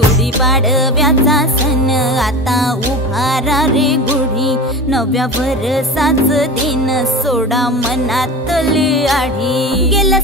गुढी पाडव्याचा सण आता उभारा रे गुढी, नव्या वर्षाच दिन सोडा मनातली आढी। गेलं